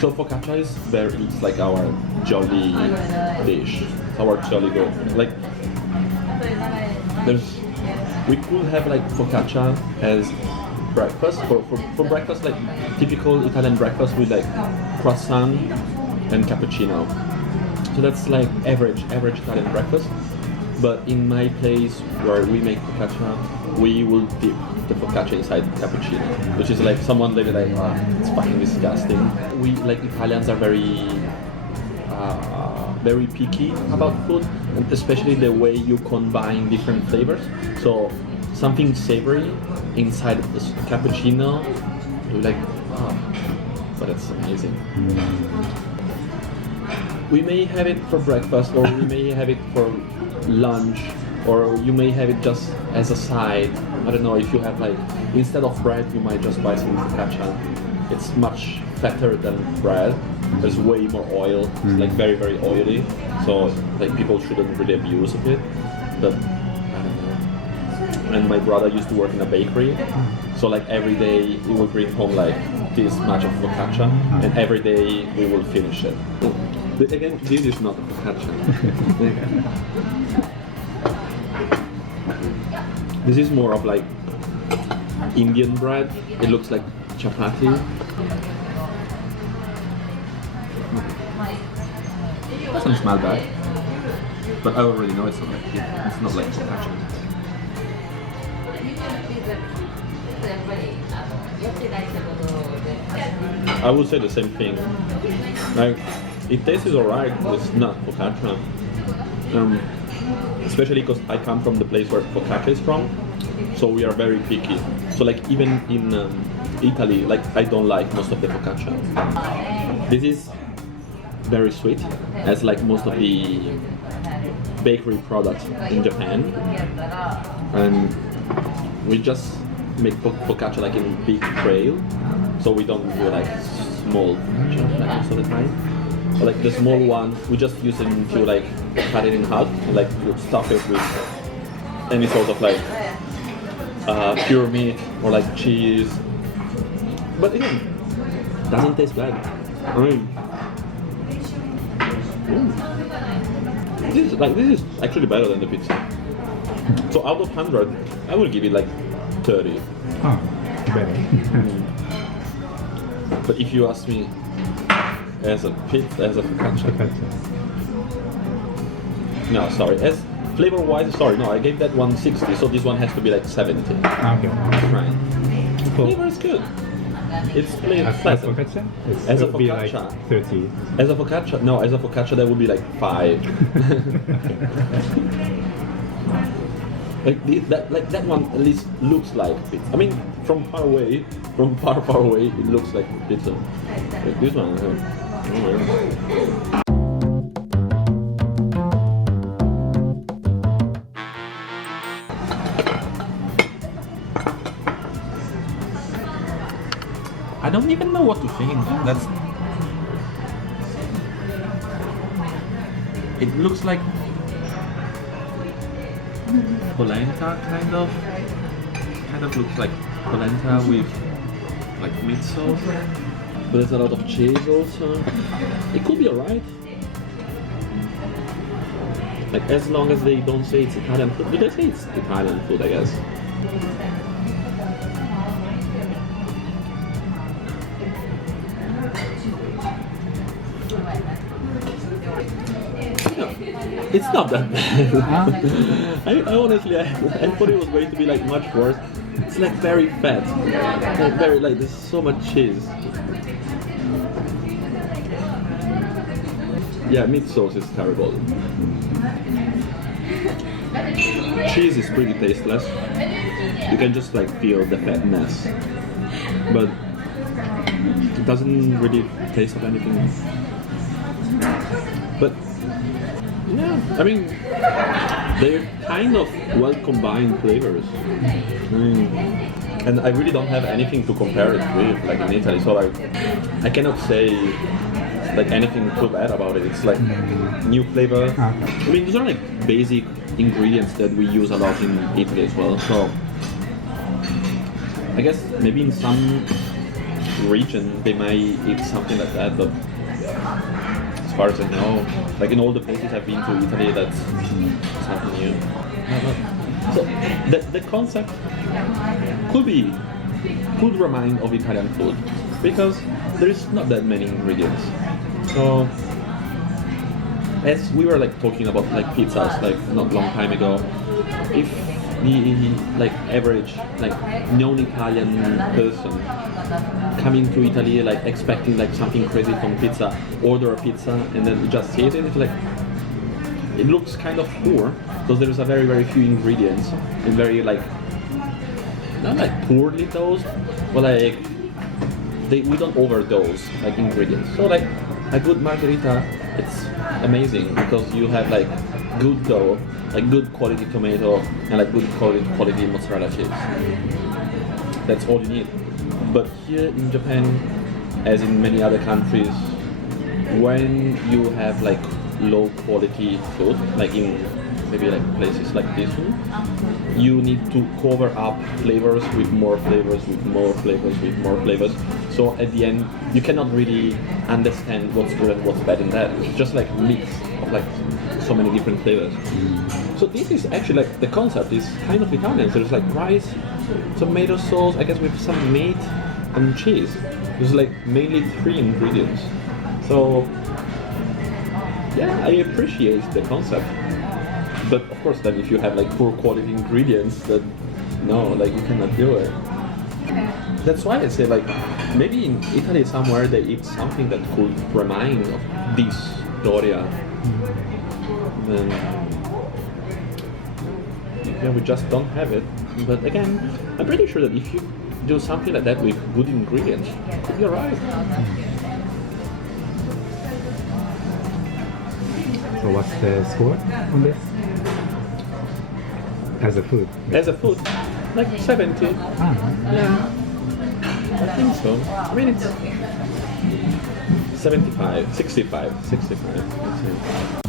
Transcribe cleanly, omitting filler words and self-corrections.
So focaccia is it's like our jolly dish. It's our jolly go. Like we could have like focaccia as breakfast for breakfast, like typical Italian breakfast with like croissant and cappuccino. So that's like average Italian breakfast. But in my place where we make focaccia, we will dip the focaccia inside cappuccino, which is like someone they be like, oh, it's fucking disgusting. We like Italians are very picky about food, and especially the way you combine different flavors. So something savory inside the cappuccino, you're like, oh, but it's amazing. We may have it for breakfast, or we may have it for lunch, or you may have it just as a side. I don't know, if you have like, instead of bread, you might just buy some focaccia. It's much fatter than bread. There's way more oil. It's like very, very oily. So like people shouldn't really abuse of it. But I don't know. And my brother used to work in a bakery. So like every day he would bring home like this much of focaccia, and every day we will finish it. But again, this is not a focaccia. This is more of like Indian bread. It looks like chapati. It doesn't smell bad, but I already know it's not like it's not like focaccia. I would say the same thing. Like, it tastes alright, it's not focaccia. Especially because I come from the place where focaccia is from, so we are very picky. So like even in Italy, like I don't like most of the focaccia. This is very sweet, as like most of the bakery products in Japan, and we just make focaccia like in big trail, so we don't do like small focaccia like most of the time. Or like the small one, we just use them to like cut it in half and like stuff it with any sort of like pure meat or like cheese. But again, doesn't taste bad. I mean, this is actually better than the pizza. So out of 100, I will give it like 30. Oh, better. But if you ask me, as a pizza, as a focaccia. No, sorry. As flavor-wise, sorry, no, I gave that one 60, so this one has to be like 70. Okay. Right. Cool. Flavor is good. It's As pleasant. focaccia? As a it would be like focaccia. 30. As a focaccia, no, as a focaccia that would be like 5. Like that one at least looks like pizza. I mean, from far away, it looks like pizza. Like this one. I don't even know what to think. It looks like polenta, kind of looks like polenta with like meat sauce, but there's a lot of cheese also. It could be alright. Like as long as they don't say it's Italian food. Do they say it's Italian food, I guess? It's not that bad. I honestly, I thought it was going to be like much worse. It's like very fat, like very like there's so much cheese. Yeah, meat sauce is terrible. Cheese is pretty tasteless. You can just like feel the fatness, but it doesn't really taste of anything. But yeah, I mean, they're kind of well combined flavors. And I really don't have anything to compare it with, like in Italy, so like, I cannot say like anything too bad about it. It's like new flavor. I mean, those are like basic ingredients that we use a lot in Italy as well, so I guess maybe in some region they might eat something like that, but as far as I know, like in all the places I've been to Italy, that's something new. So the concept could remind of Italian food because there is not that many ingredients. So as we were like talking about like pizzas like not long time ago, if the like average like non-Italian person coming to Italy like expecting like something crazy from pizza, order a pizza and then just taste it, it's like it looks kind of poor because there's a very few ingredients and very like not like poorly dosed, but like we don't overdose like ingredients. So like a good margherita, it's amazing because you have like good dough, like good quality tomato and like good quality mozzarella cheese. That's all you need. But here in Japan, as in many other countries, when you have like low quality food, like in maybe like places like this one, you need to cover up flavors with more flavors, with more flavors, with more flavors. So at the end, you cannot really understand what's good and what's bad in that. It's just like a mix of like so many different flavors. So this is actually like the concept is kind of Italian. So there's like rice, tomato sauce, I guess with some meat and cheese. There's like mainly 3 ingredients. So yeah, I appreciate the concept. But of course then if you have like poor quality ingredients, then no, like you cannot do it. That's why I say like maybe in Italy somewhere they eat something that could remind of this doria. Then yeah, we just don't have it. But again, I'm pretty sure that if you do something like that with good ingredients, you'll be alright. So what's the score on this? As a food? As a food, like 70. Yeah, I think so. I mean it's 75, 65, 65. Let's say.